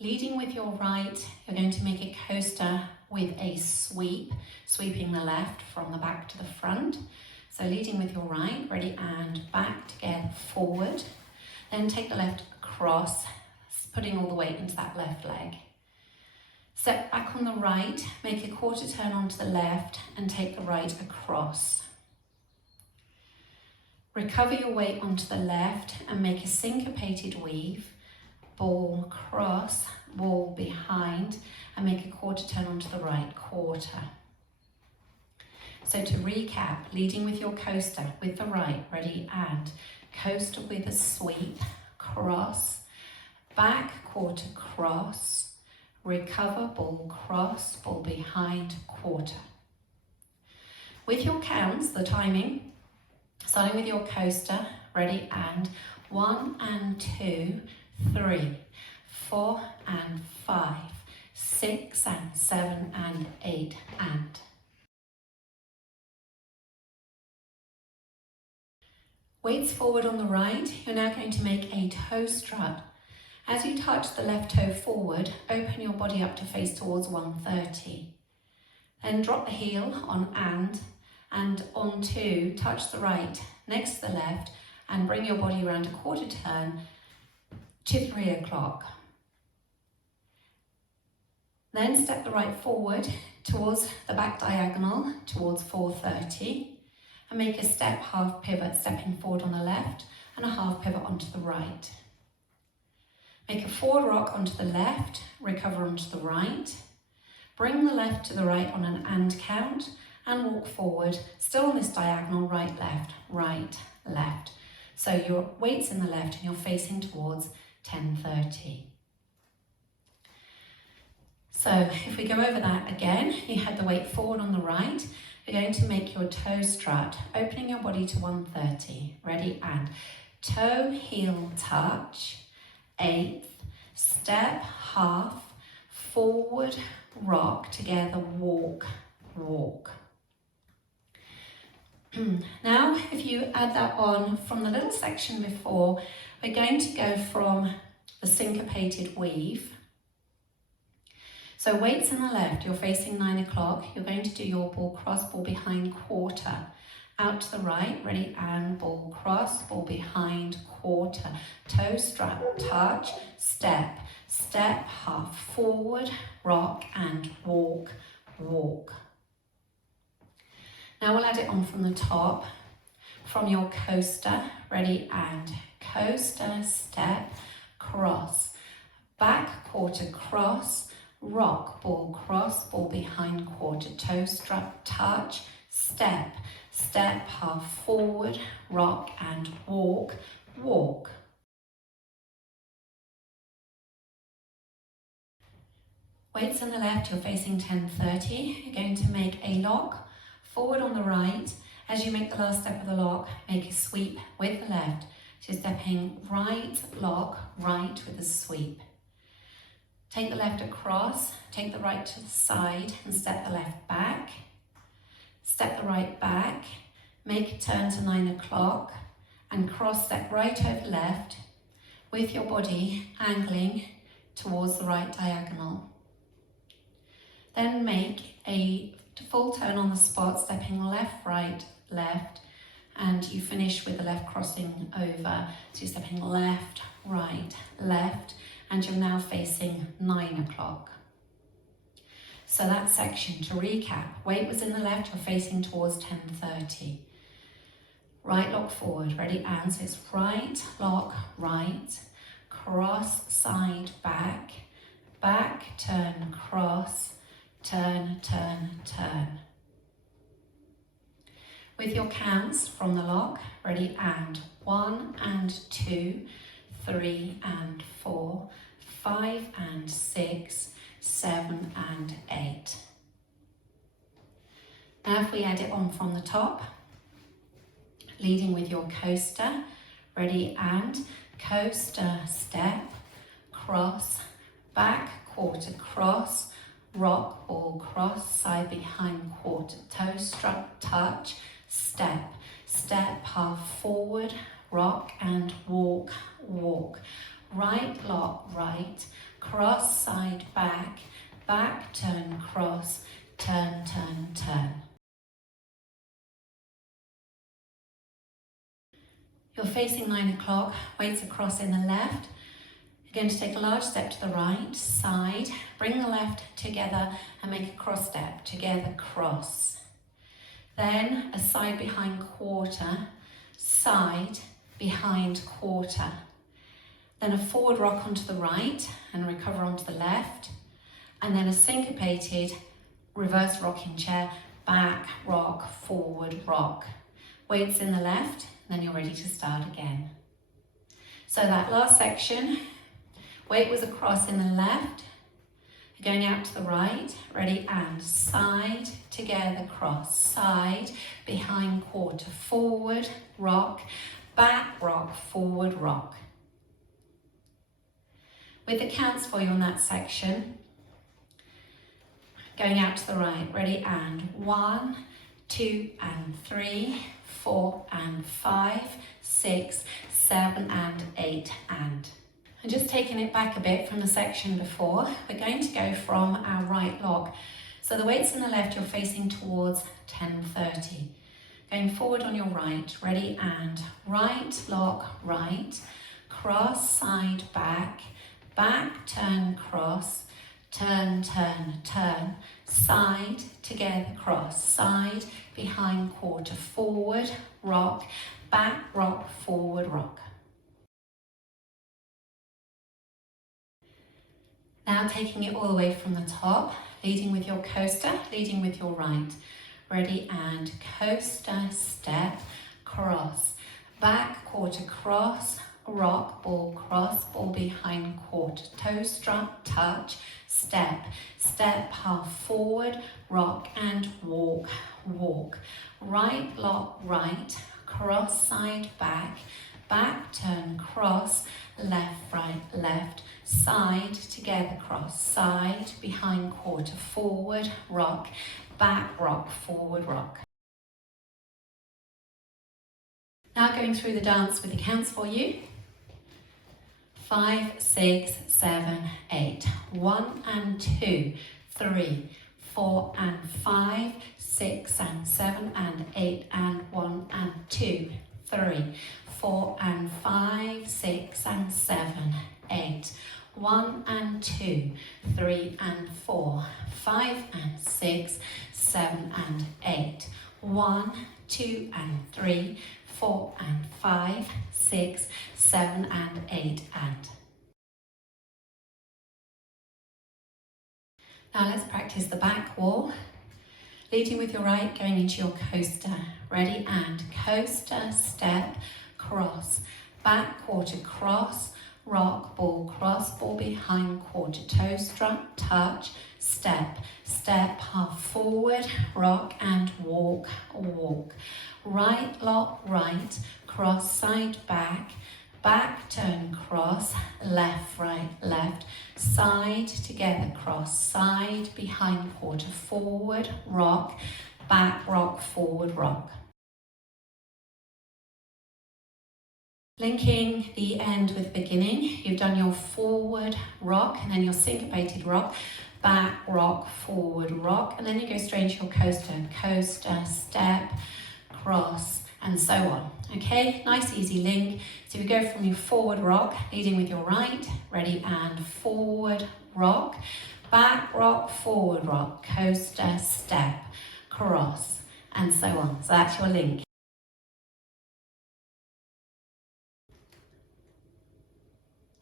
Leading with your right, you're going to make a coaster with a sweep, sweeping the left from the back to the front. So leading with your right, ready, and back together, forward. Then take the left across, putting all the weight into that left leg. Step back on the right, make a quarter turn onto the left and take the right across. Recover your weight onto the left and make a syncopated weave. Ball cross, ball behind, and make a quarter turn onto the right, quarter. So to recap, leading with your coaster with the right, ready, and coaster with a sweep, cross, back, quarter, cross, recover, ball cross, ball behind, quarter. With your counts, the timing, starting with your coaster, ready, and 1 and 2, 3, 4 and 5, 6 and 7 and 8 and. Weights forward on the right, you're now going to make a toe strut. As you touch the left toe forward, open your body up to face towards 130. Then drop the heel on and on 2, touch the right next to the left and bring your body around a quarter turn to 3 o'clock. Then step the right forward towards the back diagonal towards 4:30 and make a step half pivot, stepping forward on the left and a half pivot onto the right. Make a forward rock onto the left, recover onto the right, bring the left to the right on an and count and walk forward, still on this diagonal, right, left. So your weight's in the left and you're facing towards 10:30. So if we go over that again, you had the weight forward on the right, you're going to make your toe strut, opening your body to 130, ready, and toe, heel, touch, 8th, step, half, forward, rock, together, walk, walk. Now, if you add that on from the little section before, we're going to go from the syncopated weave. So weights in the left, you're facing 9 o'clock. You're going to do your ball cross, ball behind, quarter. Out to the right, ready, and ball cross, ball behind, quarter. Toe strut, touch, step, step, half forward, rock, and walk, walk. Now we'll add it on from the top, from your coaster, ready, and coaster, step, cross, back, quarter, cross, rock, ball cross, ball behind, quarter, toe strut, touch, step, step, half forward, rock, and walk, walk. Weights on the left, you're facing 10:30. You're going to make a lock forward on the right. As you make the last step of the lock, make a sweep with the left. So you're stepping right, lock, right with a sweep. Take the left across, take the right to the side and step the left back. Step the right back, make a turn to 9 o'clock and cross step right over left with your body angling towards the right diagonal. Then make a full turn on the spot, stepping left, right, left, and you finish with the left crossing over. So you're stepping left, right, left, and you're now facing 9 o'clock. So that section, to recap, weight was in the left, you're facing towards 10:30. Right lock forward, ready, and so it's right, lock, right, cross, side, back, back, turn, cross, turn, turn, turn. With your counts from the lock, ready, and 1 and 2, 3 and 4, 5 and 6, 7 and 8. Now if we add it on from the top, leading with your coaster, ready, and coaster, step, cross, back, quarter, cross, rock, ball, cross, side behind, quarter, toe strut, touch, step, step, half forward, rock and walk, walk. Right lock, right, cross, side, back, back, turn, cross, turn, turn, turn. You're facing 9 o'clock, weights across in the left. You're going to take a large step to the right, side, bring the left together and make a cross step, together, cross. Then a side behind quarter, side behind quarter. Then a forward rock onto the right and recover onto the left. And then a syncopated reverse rocking chair, back, rock, forward, rock. Weights in the left, then you're ready to start again. So that last section, weight was across in the left, going out to the right, ready, and side, together, cross, side, behind quarter, forward, rock, back, rock, forward, rock. With the counts for you on that section, going out to the right, ready, and 1, 2, and 3, 4, and 5, 6, 7, and 8, and just taking it back a bit from the section before, we're going to go from our right log. So the weight's in the left, you're facing towards 10:30. Going forward on your right, ready, and right, lock, right, cross, side, back, back, turn, cross, turn, turn, turn, side, together, cross, side, behind quarter, forward, rock, back, rock, forward, rock. Now taking it all the way from the top, leading with your coaster, leading with your right. Ready, and coaster, step, cross, back, quarter, cross, rock, ball, cross, ball behind quarter, toe strut, touch, step, step, half forward, rock, and walk, walk. Right, lock, right, cross, side, back, back, turn, cross, left, right, left, side, together, cross, side, behind quarter, forward, rock, back, rock, forward, rock. Now going through the dance with the counts for you. 5, 6, 7, 8. 1 and 2, 3, 4 and 5, 6 and 7 and 8 and 1 and 2, 3, 4 and 5, 6 and 7, 8. 1 and 2, 3 and 4, 5 and 6, 7 and 8. 1, 2 and 3, 4 and 5, 6, 7 and 8 and. Now let's practice the back wall. Leading with your right, going into your coaster. Ready, and coaster, step, cross, back, quarter, cross, rock, ball, cross, ball behind quarter, toe strut, touch, step, step, half forward, rock, and walk, walk. Right, lock, right, cross, side, back, back, turn, cross, left, right, left, side, together, cross, side, behind quarter, forward, rock, back, rock, forward, rock. Linking the end with beginning, you've done your forward rock and then your syncopated rock, back, rock, forward, rock, and then you go straight into your coaster, coaster, step, cross, and so on. Okay, nice easy link. So we go from your forward rock, leading with your right, ready, and forward rock, back, rock, forward rock, coaster, step, cross, and so on. So that's your link.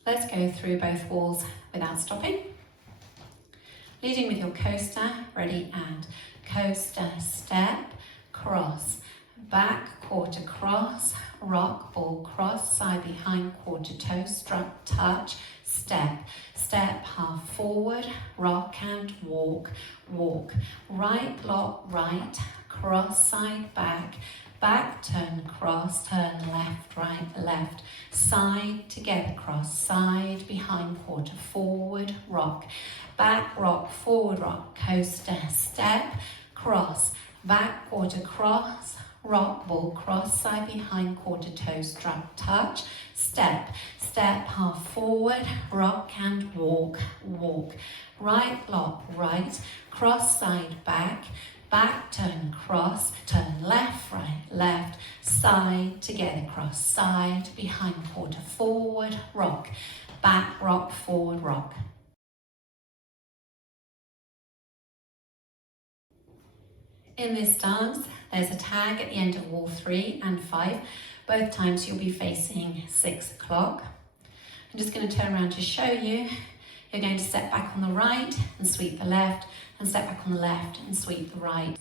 Let's go through both walls without stopping. Leading with your coaster, ready, and coaster, step, cross, back, quarter, cross, rock, ball, cross, side, behind, quarter, toe, strut, touch, step, step, half forward, rock, and walk, walk. Right, lock, right, cross, side, back, back, turn, cross, turn, left, right, left, side, together, cross, side, behind, quarter, forward, rock, back, rock, forward, rock, coaster, step, cross, back, quarter, cross, rock, ball, cross, side behind, quarter toes, drop, touch, step, step, half forward, rock and walk, walk. Right, lock, right, cross, side, back, back, turn, cross, turn, left, right, left, side, together, cross, side, behind, quarter, forward, rock, back, rock, forward, rock. In this dance, there's a tag at the end of wall 3 and 5. Both times you'll be facing 6 o'clock. I'm just going to turn around to show you. You're going to step back on the right and sweep the left, and step back on the left and sweep the right.